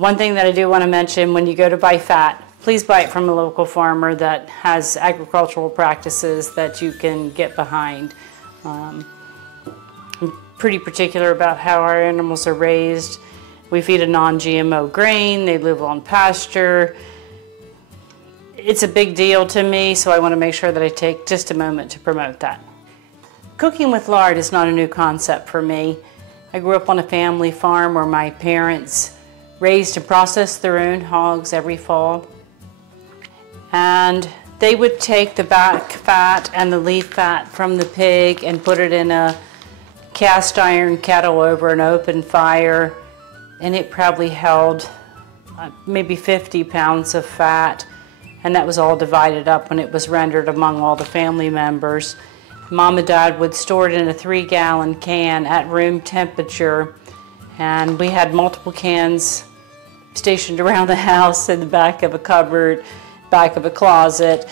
One thing that I do want to mention, when you go to buy fat, please buy it from a local farmer that has agricultural practices that you can get behind. I'm pretty particular about how our animals are raised. We feed a non-GMO grain, they live on pasture. It's a big deal to me, so I want to make sure that I take just a moment to promote that. Cooking with lard is not a new concept for me. I grew up on a family farm where my parents raised and processed their own hogs every fall. And they would take the back fat and the leaf fat from the pig and put it in a cast iron kettle over an open fire, and it probably held maybe 50 pounds of fat, and that was all divided up when it was rendered among all the family members. Mom and Dad would store it in a 3-gallon can at room temperature, and we had multiple cans stationed around the house in the back of a cupboard, back of a closet,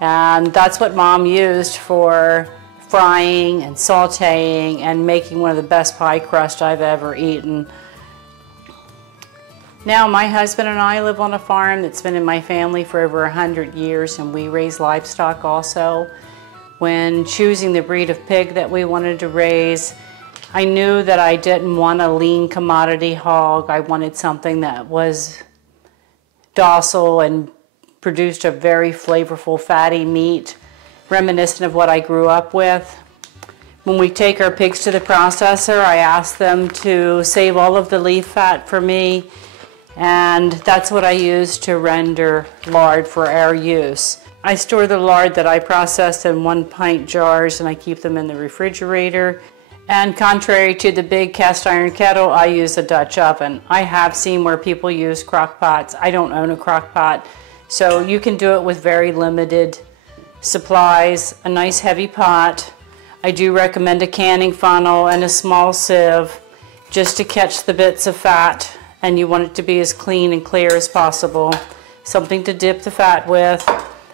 and that's what Mom used for frying and sauteing and making one of the best pie crust I've ever eaten. Now my husband and I live on a farm that's been in my family for over 100 years, and we raise livestock also. When choosing the breed of pig that we wanted to raise, I knew that I didn't want a lean commodity hog. I wanted something that was docile and produced a very flavorful, fatty meat, reminiscent of what I grew up with. When we take our pigs to the processor, I ask them to save all of the leaf fat for me, and that's what I use to render lard for our use. I store the lard that I process in 1-pint jars, and I keep them in the refrigerator. And contrary to the big cast iron kettle, I use a Dutch oven. I have seen where people use crock pots. I don't own a crock pot, so you can do it with very limited supplies. A nice heavy pot. I do recommend a canning funnel and a small sieve just to catch the bits of fat, and you want it to be as clean and clear as possible. Something to dip the fat with,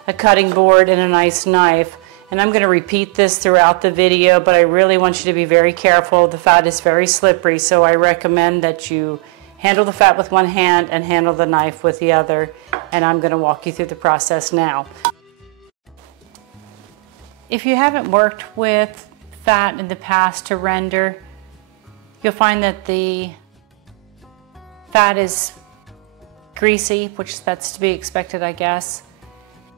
a cutting board, and a nice knife. And I'm going to repeat this throughout the video, but I really want you to be very careful. The fat is very slippery, so I recommend that you handle the fat with one hand and handle the knife with the other. And I'm going to walk you through the process now. If you haven't worked with fat in the past to render, you'll find that the fat is greasy, which that's to be expected, I guess.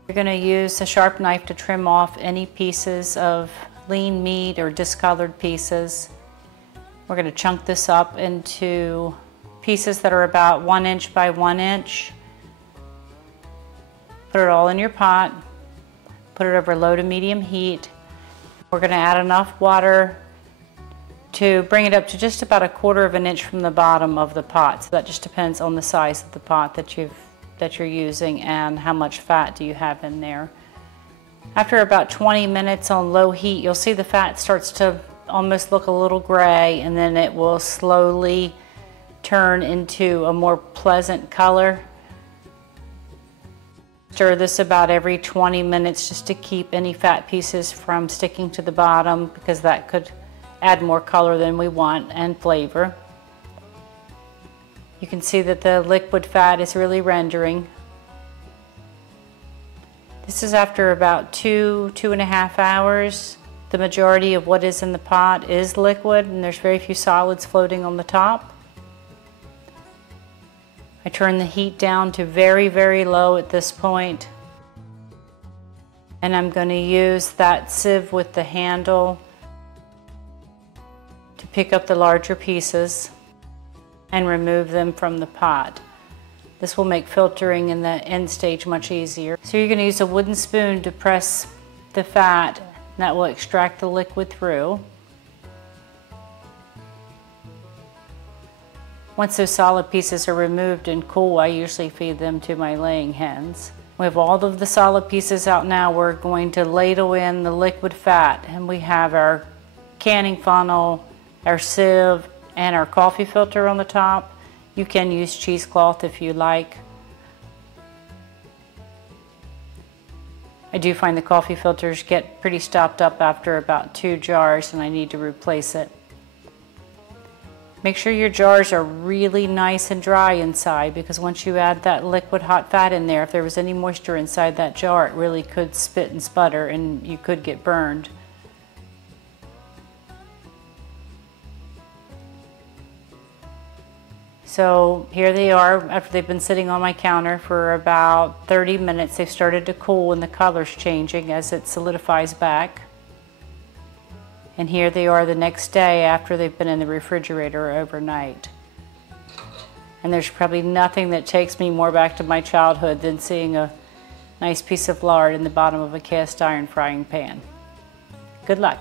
You're going to use a sharp knife to trim off any pieces of lean meat or discolored pieces. We're going to chunk this up into pieces that are about 1 inch by 1 inch. Put it all in your pot. Put it over low to medium heat. We're going to add enough water to bring it up to just about 1/4 of an inch from the bottom of the pot. So that just depends on the size of the pot that you're using and how much fat do you have in there. After about 20 minutes on low heat, you'll see the fat starts to almost look a little gray, and then it will slowly turn into a more pleasant color. Stir this about every 20 minutes just to keep any fat pieces from sticking to the bottom, because that could add more color than we want and flavor. You can see that the liquid fat is really rendering. This is after about 2.5 hours. The majority of what is in the pot is liquid, and there's very few solids floating on the top. I turn the heat down to very, very low at this point. And I'm going to use that sieve with the handle to pick up the larger pieces and remove them from the pot. This will make filtering in the end stage much easier. So you're going to use a wooden spoon to press the fat, and that will extract the liquid through. Once those solid pieces are removed and cool, I usually feed them to my laying hens. We have all of the solid pieces out now. We're going to ladle in the liquid fat, and we have our canning funnel, our sieve, and our coffee filter on the top. You can use cheesecloth if you like. I do find the coffee filters get pretty stopped up after about 2 jars, and I need to replace it. Make sure your jars are really nice and dry inside, because once you add that liquid hot fat in there, if there was any moisture inside that jar, it really could spit and sputter and you could get burned. So here they are after they've been sitting on my counter for about 30 minutes. They've started to cool and the color's changing as it solidifies back. And here they are the next day after they've been in the refrigerator overnight. And there's probably nothing that takes me more back to my childhood than seeing a nice piece of lard in the bottom of a cast iron frying pan. Good luck.